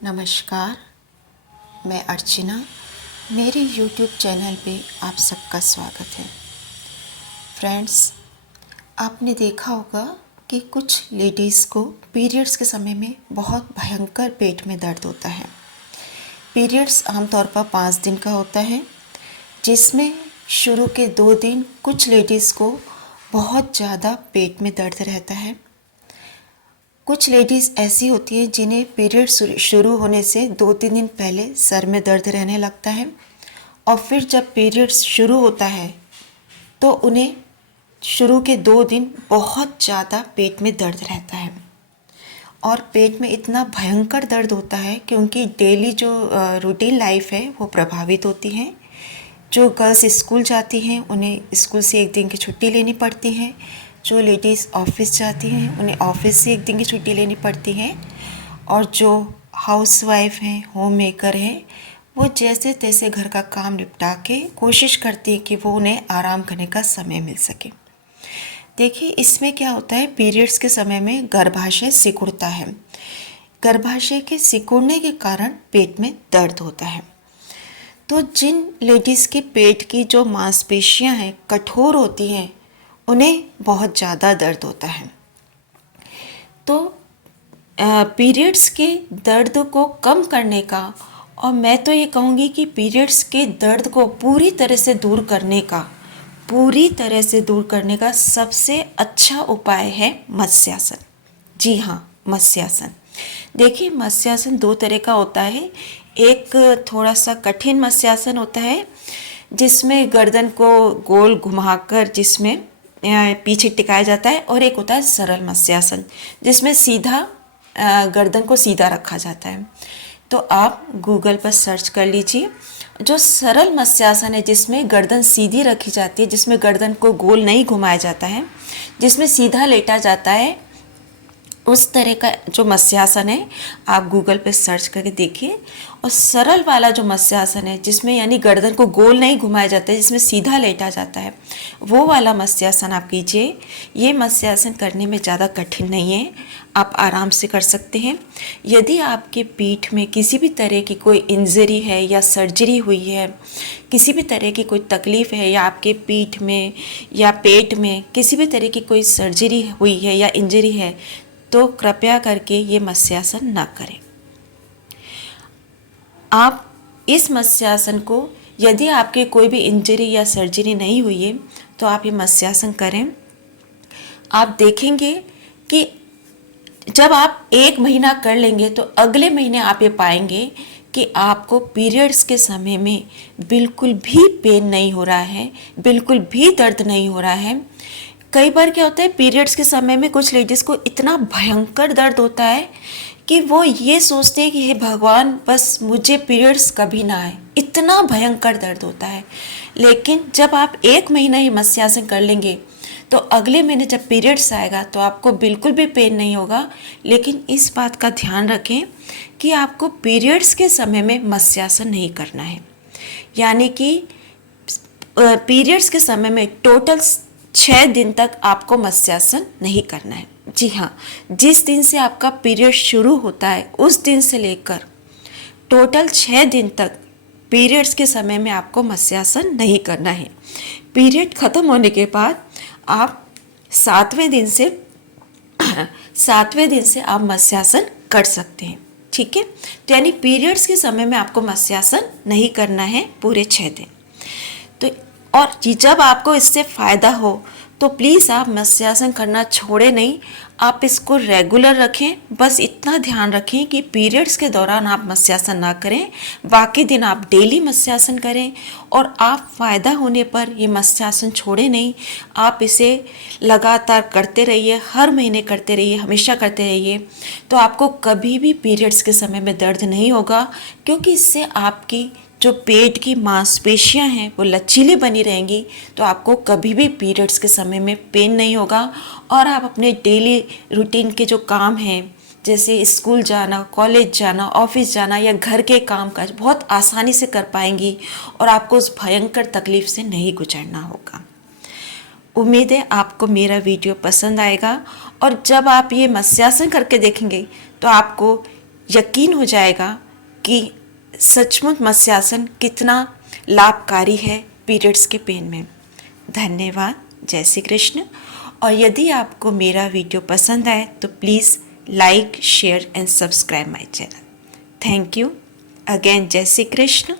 नमस्कार, मैं अर्चना। मेरे YouTube चैनल पे आप सबका स्वागत है। फ्रेंड्स, आपने देखा होगा कि कुछ लेडीज़ को पीरियड्स के समय में बहुत भयंकर पेट में दर्द होता है। पीरियड्स आमतौर पर 5 दिन का होता है, जिसमें शुरू के 2 दिन कुछ लेडीज़ को बहुत ज़्यादा पेट में दर्द रहता है। कुछ लेडीज़ ऐसी होती हैं जिन्हें पीरियड शुरू होने से 2-3 दिन पहले सर में दर्द रहने लगता है और फिर जब पीरियड्स शुरू होता है तो उन्हें शुरू के 2 दिन बहुत ज़्यादा पेट में दर्द रहता है और पेट में इतना भयंकर दर्द होता है कि उनकी डेली जो रूटीन लाइफ है वो प्रभावित होती है। जो गर्ल्स स्कूल जाती हैं उन्हें स्कूल से 1 दिन की छुट्टी लेनी पड़ती है। जो लेडीज़ ऑफिस जाती हैं उन्हें ऑफिस से 1 दिन की छुट्टी लेनी पड़ती है और जो हाउसवाइफ हैं, होम मेकर हैं, वो जैसे तैसे घर का काम निपटा के कोशिश करती है कि वो उन्हें आराम करने का समय मिल सके। देखिए, इसमें क्या होता है, पीरियड्स के समय में गर्भाशय सिकुड़ता है। गर्भाशय के सिकुड़ने के कारण पेट में दर्द होता है। तो जिन लेडीज़ के पेट की जो मांसपेशियां हैं कठोर होती हैं उन्हें बहुत ज़्यादा दर्द होता है। तो पीरियड्स के दर्द को कम करने का, और मैं तो ये कहूँगी कि पीरियड्स के दर्द को पूरी तरह से दूर करने का सबसे अच्छा उपाय है मत्स्यासन। जी हाँ, मत्स्यासन। देखिए, मत्स्यासन 2 तरह का होता है। एक थोड़ा सा कठिन मत्स्यासन होता है जिसमें गर्दन को गोल घुमाकर जिसमें पीछे टिकाया जाता है, और एक होता है सरल मत्स्यासन जिसमें सीधा गर्दन को सीधा रखा जाता है। तो आप गूगल पर सर्च कर लीजिए। जो सरल मत्स्यासन है जिसमें गर्दन सीधी रखी जाती है, जिसमें गर्दन को गोल नहीं घुमाया जाता है, जिसमें सीधा लेटा जाता है, उस तरह का जो मत्स्यासन है आप गूगल पे सर्च करके देखिए। और सरल वाला जो मत्स्यासन है जिसमें यानी गर्दन को गोल नहीं घुमाया जाता है, जिसमें सीधा लेटा जाता है, वो वाला मत्स्यासन आप कीजिए। ये मत्स्यासन करने में ज़्यादा कठिन नहीं है, आप आराम से कर सकते हैं। यदि आपके पीठ में किसी भी तरह की कोई इंजरी है या सर्जरी हुई है, किसी भी तरह की कोई तकलीफ़ है, या आपके पीठ में या पेट में किसी भी तरह की कोई सर्जरी हुई है या इंजरी है, तो कृपया करके ये मत्स्यासन ना करें। आप इस मत्स्यासन को, यदि आपके कोई भी इंजरी या सर्जरी नहीं हुई है, तो आप ये मत्स्यासन करें। आप देखेंगे कि जब आप 1 महीना कर लेंगे तो अगले महीने आप ये पाएंगे कि आपको पीरियड्स के समय में बिल्कुल भी पेन नहीं हो रहा है, बिल्कुल भी दर्द नहीं हो रहा है। कई बार क्या होता है, पीरियड्स के समय में कुछ लेडीज़ को इतना भयंकर दर्द होता है कि वो ये सोचते हैं कि हे भगवान, बस मुझे पीरियड्स कभी ना आए, इतना भयंकर दर्द होता है। लेकिन जब आप 1 महीना ही मत्स्यासन कर लेंगे तो अगले महीने जब पीरियड्स आएगा तो आपको बिल्कुल भी पेन नहीं होगा। लेकिन इस बात का ध्यान रखें कि आपको पीरियड्स के समय में मत्स्यासन नहीं करना है। यानी कि पीरियड्स के समय में टोटल 6 दिन तक आपको मत्स्यासन नहीं करना है। जी हाँ, जिस दिन से आपका पीरियड शुरू होता है उस दिन से लेकर टोटल 6 दिन तक पीरियड्स के समय में आपको मत्स्यासन नहीं करना है। पीरियड ख़त्म होने के बाद आप 7वें दिन से आप मत्स्यासन कर सकते हैं। ठीक है, तो यानी पीरियड्स के समय में आपको मत्स्यासन नहीं करना है पूरे 6 दिन। तो और जब आपको इससे फ़ायदा हो तो प्लीज़ आप मत्स्यासन करना छोड़ें नहीं, आप इसको रेगुलर रखें। बस इतना ध्यान रखें कि पीरियड्स के दौरान आप मत्स्यासन ना करें, बाकी दिन आप डेली मत्स्यासन करें। और आप फ़ायदा होने पर ये मत्स्यासन छोड़ें नहीं, आप इसे लगातार करते रहिए, हर महीने करते रहिए, हमेशा करते रहिए। तो आपको कभी भी पीरियड्स के समय में दर्द नहीं होगा, क्योंकि इससे आपकी जो पेट की मांसपेशियां हैं वो लचीली बनी रहेंगी। तो आपको कभी भी पीरियड्स के समय में पेन नहीं होगा और आप अपने डेली रूटीन के जो काम हैं, जैसे स्कूल जाना, कॉलेज जाना, ऑफिस जाना या घर के काम काज बहुत आसानी से कर पाएंगी और आपको उस भयंकर तकलीफ से नहीं गुजरना होगा। उम्मीद है आपको मेरा वीडियो पसंद आएगा और जब आप ये मत्स्यासन करके देखेंगे तो आपको यकीन हो जाएगा कि सचमुच मत्स्यासन कितना लाभकारी है पीरियड्स के पेन में। धन्यवाद। जय श्री कृष्ण। और यदि आपको मेरा वीडियो पसंद आए तो please like, share and subscribe my channel. Thank you again. जय श्री कृष्ण।